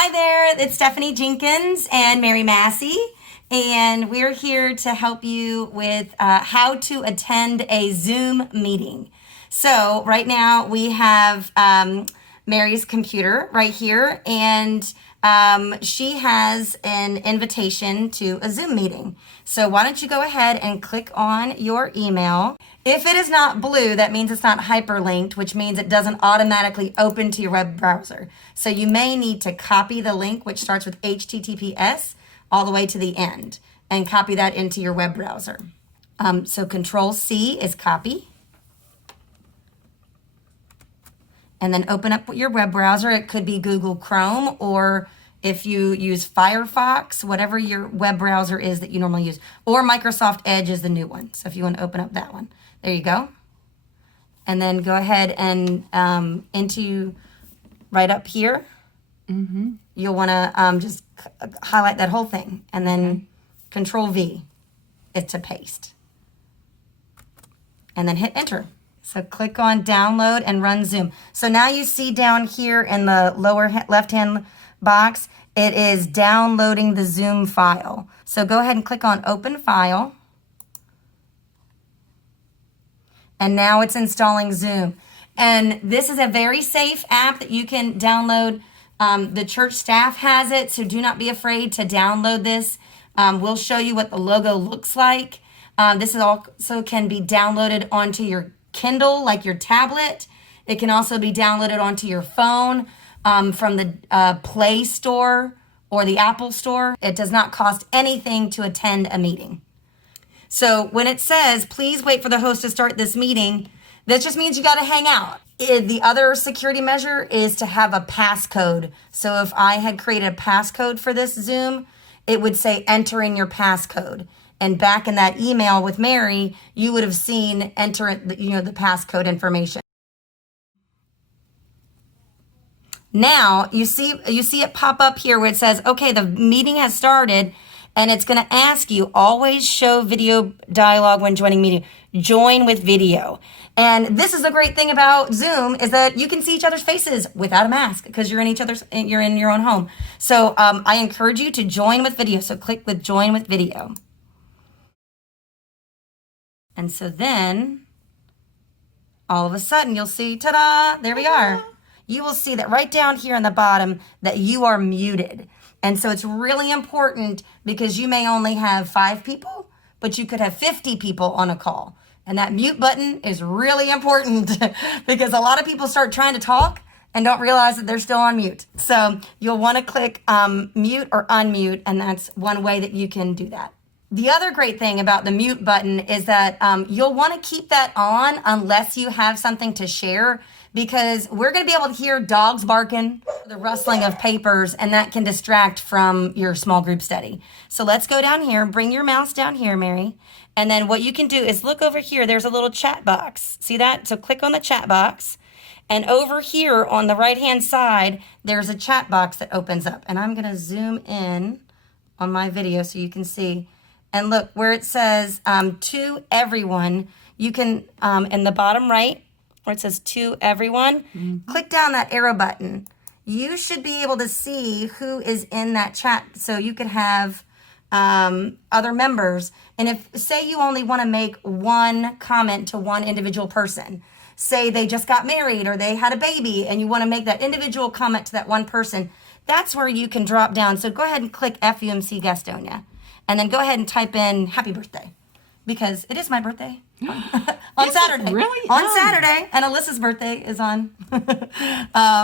Hi there, it's Stephanie Jenkins and Mary Massey, and we're here to help you with how to attend a Zoom meeting. So right now we have Mary's computer right here, and she has an invitation to a Zoom meeting. So why don't you go ahead and click on your email. If it is not blue, that means it's not hyperlinked, which means it doesn't automatically open to your web browser. So you may need to copy the link, which starts with HTTPS, all the way to the end, and copy that into your web browser. So Control C is copy. And then open up your web browser. It could be Google Chrome, or if you use Firefox, whatever your web browser is that you normally use, or Microsoft Edge is the new one. So if you want to open up that one, there you go. And then go ahead and into right up here, you'll want to just highlight that whole thing, and then Control V is to paste. And then hit enter. So click on download and run Zoom. So now you see down here in the lower left-hand box, it is downloading the Zoom file. So go ahead and click on open file. And now it's installing Zoom. And this is a very safe app that you can download. The church staff has it, so do not be afraid to download this. We'll show you what the logo looks like. This is also can be downloaded onto your Kindle, like your tablet. It can also be downloaded onto your phone from the Play Store or the Apple Store. It does not cost anything to attend a meeting. So when it says, please wait for the host to start this meeting, that just means you got to hang out. The other security measure is to have a passcode. So if I had created a passcode for this Zoom, it would say enter in your passcode. And back in that email with Mary, you would have seen enter the passcode information. Now you see it pop up here where it says, okay, the meeting has started, and it's going to ask you, always show video dialogue when joining meeting. Join with video. And this is the great thing about Zoom is that you can see each other's faces without a mask because you're in your own home. So I encourage you to join with video. So click with join with video. And so then all of a sudden you'll see, ta-da, there we are. You will see that right down here in the bottom that you are muted. And so it's really important because you may only have 5 people, but you could have 50 people on a call. And that mute button is really important because a lot of people start trying to talk and don't realize that they're still on mute. So you'll want to click mute or unmute, and that's one way that you can do that. The other great thing about the mute button is that you'll want to keep that on unless you have something to share, because we're going to be able to hear dogs barking, the rustling of papers, and that can distract from your small group study. So let's go down here, bring your mouse down here, Mary. And then what you can do is look over here. There's a little chat box. See that? So click on the chat box. And over here on the right-hand side, there's a chat box that opens up. And I'm going to zoom in on my video so you can see. And look where it says to everyone, you can, in the bottom right, where it says to everyone, click down that arrow button. You should be able to see who is in that chat. So you could have other members. And if, say you only want to make one comment to one individual person, say they just got married or they had a baby and you want to make that individual comment to that one person, that's where you can drop down. So go ahead and click FUMC Gastonia. And then go ahead and type in happy birthday, because it is my birthday on Saturday. Really? On Saturday, and Alyssa's birthday is on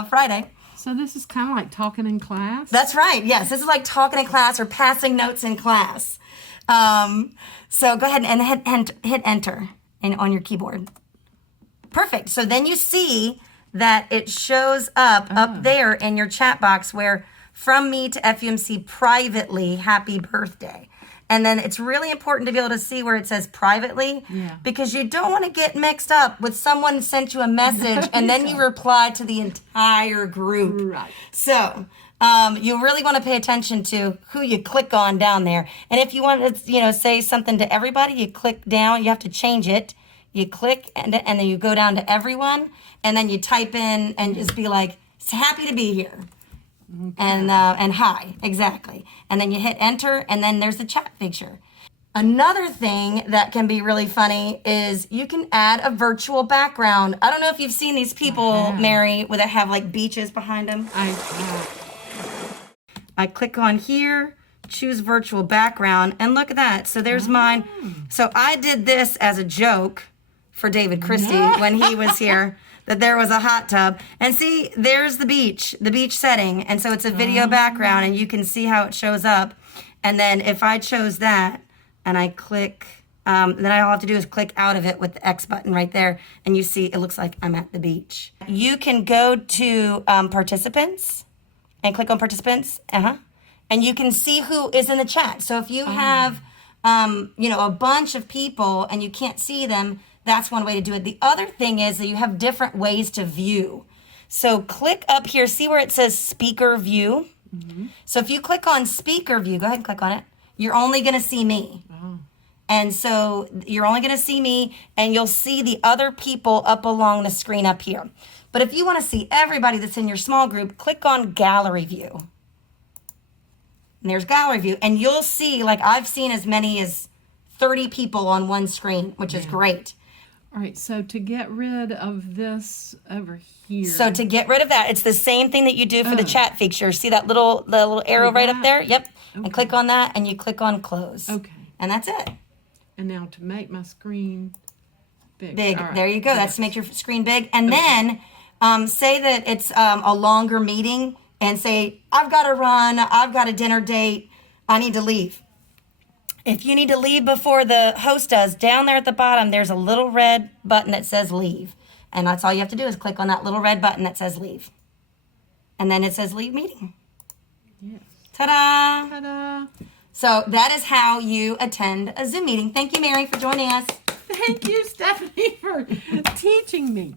Friday. So this is kind of like talking in class? That's right. Yes, this is like talking in class or passing notes in class. So go ahead and hit enter on your keyboard. Perfect. So then you see that it shows up there in your chat box where from me to FUMC privately, happy birthday. And then it's really important to be able to see where it says privately, because you don't want to get mixed up with someone sent you a message and then you reply to the entire group. Right. So you really want to pay attention to who you click on down there. And if you want to, say something to everybody, you click down. You have to change it. You click and then you go down to everyone, and then you type in and just be like, happy to be here. and hi, exactly. And then you hit enter, and then there's the chat picture. Another thing that can be really funny is you can add a virtual background. I don't know if you've seen these people, Mary, where they have like beaches behind them. I click on here, choose virtual background, and look at that. So there's mine. So I did this as a joke for David Christie when he was here, that there was a hot tub. And see, there's the beach setting. And so it's a video background, and you can see how it shows up. And then if I chose that, and I click, then all I have to do is click out of it with the X button right there, and you see it looks like I'm at the beach. You can go to participants and click on participants, and you can see who is in the chat. So if you have, a bunch of people and you can't see them, that's one way to do it. The other thing is that you have different ways to view. So click up here, see where it says speaker view? So if you click on speaker view, go ahead and click on it. You're only going to see me. And so you're only going to see me, and you'll see the other people up along the screen up here. But if you want to see everybody that's in your small group, click on gallery view. And there's gallery view, and you'll see, like I've seen as many as 30 people on one screen, which is great. All right, so to get rid of this over here. So to get rid of that, it's the same thing that you do for the chat feature. See that the little arrow right up there? Yep. And click on that, and you click on close. Okay. And that's it. And now to make my screen big. Right. There you go. That's to make your screen big. And then say that it's a longer meeting, and say, I've got to run, I've got a dinner date, I need to leave. If you need to leave before the host does, down there at the bottom, there's a little red button that says leave. And that's all you have to do is click on that little red button that says leave. And then it says leave meeting. Yes. Ta-da! Ta-da! So that is how you attend a Zoom meeting. Thank you, Mary, for joining us. Thank you, Stephanie, for teaching me.